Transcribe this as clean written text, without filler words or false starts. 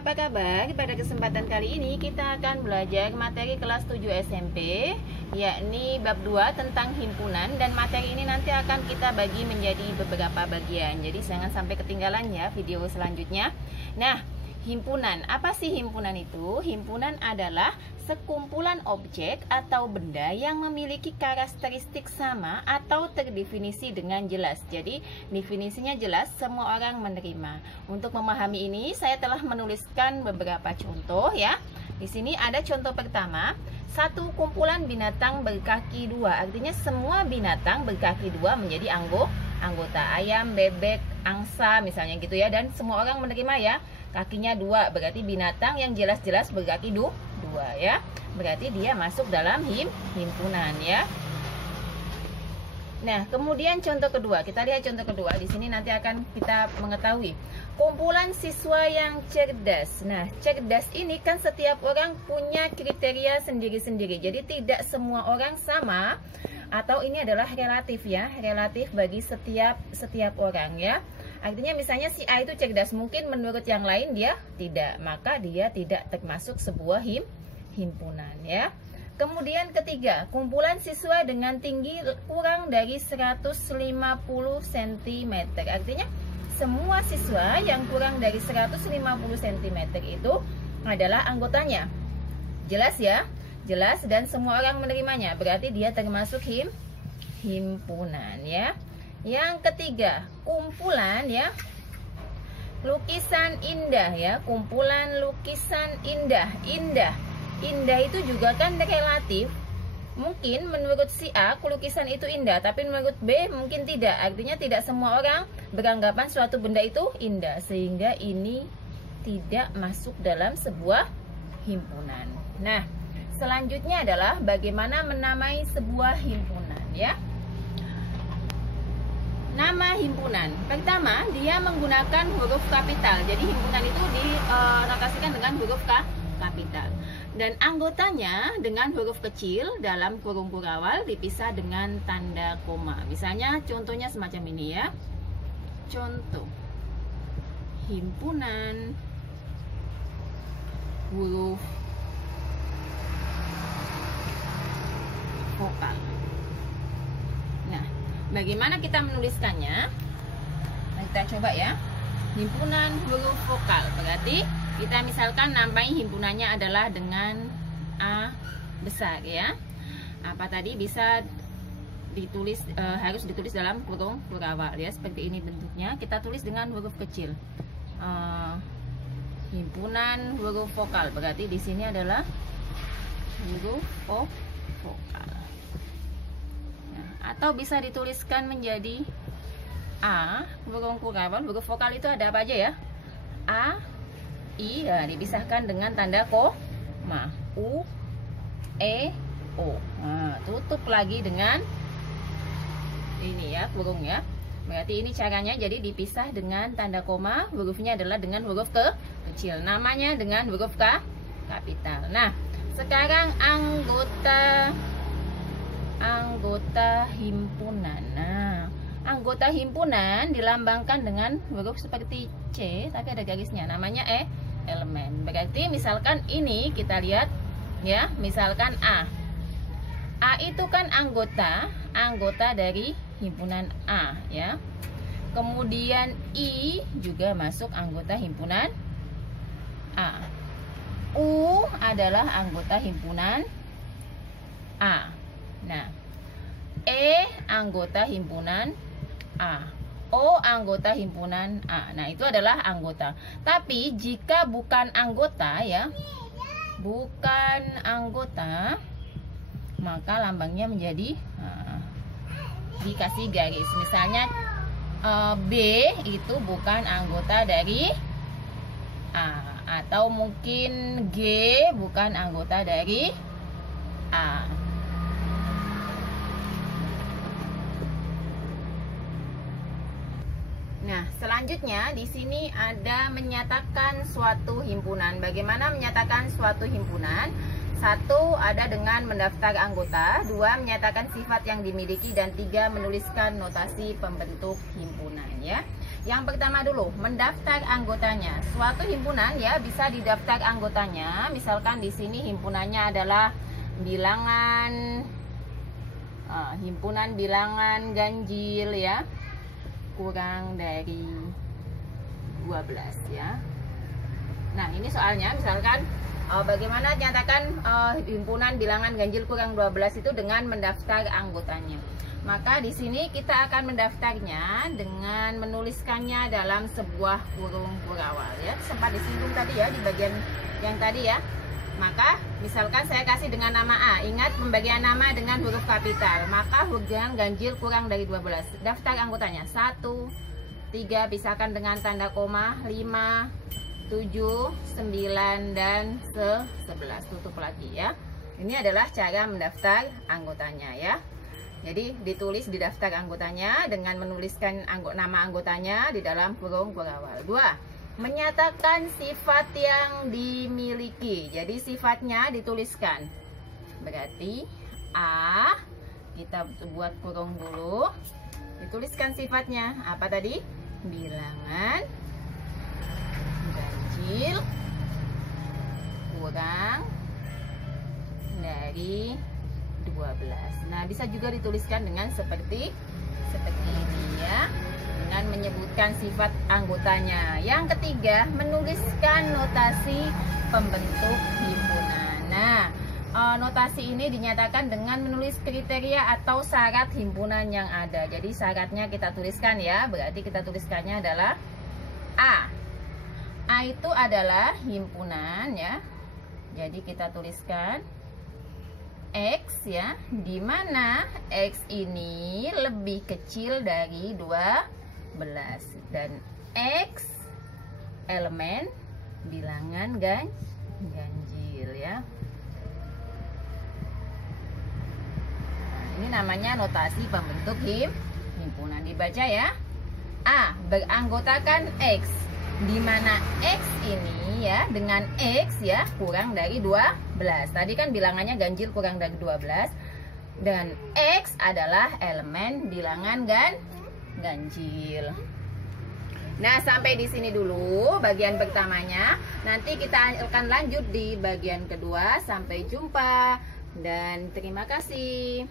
apa kabar? Pada kesempatan kali ini kita akan belajar materi kelas 7 SMP, yakni bab 2 tentang himpunan, dan materi ini nanti akan kita bagi menjadi beberapa bagian. Jadi jangan sampai ketinggalan ya video selanjutnya. Nah, himpunan, apa sih himpunan itu? Himpunan adalah sekumpulan objek atau benda yang memiliki karakteristik sama atau terdefinisi dengan jelas. Jadi definisinya jelas, semua orang menerima. Untuk memahami ini, saya telah menuliskan beberapa contoh ya. Di sini ada contoh pertama, satu kumpulan binatang berkaki dua. Artinya semua binatang berkaki dua menjadi anggota. Ayam, bebek, angsa misalnya gitu ya. Dan semua orang menerima ya. Kakinya dua, berarti binatang yang jelas-jelas berkaki dua ya. Berarti dia masuk dalam himpunan ya. Nah, kemudian contoh kedua, kita lihat contoh kedua. Di sini nanti akan kita mengetahui kumpulan siswa yang cerdas. Nah, cerdas ini kan setiap orang punya kriteria sendiri-sendiri. Jadi tidak semua orang sama, atau ini adalah relatif ya, relatif bagi setiap orang ya. Artinya misalnya si A itu cerdas, mungkin menurut yang lain dia tidak, maka dia tidak termasuk sebuah himpunan ya. Kemudian ketiga, kumpulan siswa dengan tinggi kurang dari 150 cm. Artinya semua siswa yang kurang dari 150 cm itu adalah anggotanya. Jelas ya? Jelas, dan semua orang menerimanya. Berarti dia termasuk himpunan ya. Yang ketiga, kumpulan ya, lukisan indah ya, kumpulan lukisan indah. Indah itu juga kan relatif. Mungkin menurut si A lukisan itu indah, tapi menurut B mungkin tidak. Artinya tidak semua orang beranggapan suatu benda itu indah, sehingga ini tidak masuk dalam sebuah himpunan. Nah, selanjutnya adalah bagaimana menamai sebuah himpunan ya. Nama himpunan, pertama dia menggunakan huruf kapital. Jadi himpunan itu dinotasikan dengan huruf kapital. Dan anggotanya dengan huruf kecil dalam kurung kurawal dipisah dengan tanda koma. Misalnya contohnya semacam ini ya. Contoh himpunan huruf vokal. Nah, bagaimana kita menuliskannya? Nah, kita coba ya. Himpunan huruf vokal. Berarti kita misalkan namai himpunannya adalah dengan A besar ya. Apa tadi bisa ditulis, harus ditulis dalam kurung kurawal ya. Seperti ini bentuknya. Kita tulis dengan huruf kecil. Himpunan huruf vokal. Berarti di sini adalah huruf vokal. Atau bisa dituliskan menjadi A, kurung kurawal. Huruf vokal itu ada apa aja ya? A, I, ya, dipisahkan dengan tanda koma. U, E, O. Nah, tutup lagi dengan ini ya, kurung ya. Berarti ini caranya, jadi dipisah dengan tanda koma. Hurufnya adalah dengan huruf kecil. Namanya dengan huruf kapital. Nah, sekarang anggota himpunan. Nah, anggota himpunan dilambangkan dengan huruf seperti C, tapi ada garisnya. Namanya elemen. Berarti misalkan ini kita lihat ya, misalkan A. A itu kan anggota dari himpunan A ya. Kemudian I juga masuk anggota himpunan A. U adalah anggota himpunan A. Nah, E anggota himpunan A, O anggota himpunan A. Nah, itu adalah anggota. Tapi jika bukan anggota ya, bukan anggota, maka lambangnya menjadi dikasih garis. Misalnya B itu bukan anggota dari A, atau mungkin G bukan anggota dari A. Nah, selanjutnya di sini ada menyatakan suatu himpunan. Bagaimana menyatakan suatu himpunan? Satu, ada dengan mendaftar anggota. Dua, menyatakan sifat yang dimiliki. Dan tiga, menuliskan notasi pembentuk himpunan ya. Yang pertama dulu, mendaftar anggotanya. Suatu himpunan ya bisa didaftar anggotanya. Misalkan di sini himpunannya adalah bilangan himpunan bilangan ganjil ya, kurang dari 12 ya. Nah, ini soalnya misalkan bagaimana nyatakan himpunan bilangan ganjil kurang 12 itu dengan mendaftar anggotanya. Maka di sini kita akan mendaftarnya dengan menuliskannya dalam sebuah kurung kurawal ya. Sempat disinggung tadi ya di bagian yang tadi ya. Maka misalkan saya kasih dengan nama A. Ingat pembagian nama dengan huruf kapital. Maka hubungan ganjil kurang dari 12. Daftar anggotanya 1, 3 pisahkan dengan tanda koma, 5, 7, 9, dan 11. Tutup lagi ya. Ini adalah cara mendaftar anggotanya ya. Jadi ditulis di daftar anggotanya dengan menuliskan nama anggotanya di dalam kurung kurawal. 2. Menyatakan sifat yang dimiliki. Jadi sifatnya dituliskan. Berarti A, kita buat kurung dulu. Dituliskan sifatnya. Apa tadi? Bilangan ganjil kurang dari 12. Nah, bisa juga dituliskan dengan seperti ini ya, dengan menyebutkan sifat anggotanya. Yang ketiga, menuliskan notasi pembentuk himpunan. Nah, notasi ini dinyatakan dengan menulis kriteria atau syarat himpunan yang ada. Jadi syaratnya kita tuliskan ya. Berarti kita tuliskannya adalah A. A itu adalah himpunan ya. Jadi kita tuliskan X ya, di mana X ini lebih kecil dari 12 dan X elemen bilangan ganjil ya. Nah, ini namanya notasi pembentuk himpunan. Dibaca ya. A. Beranggotakan X, di mana X ini ya dengan X ya kurang dari 12. Tadi kan bilangannya ganjil kurang dari 12 dan X adalah elemen bilangan ganjil. Nah, sampai di sini dulu bagian pertamanya. Nanti kita akan lanjut di bagian kedua. Sampai jumpa dan terima kasih.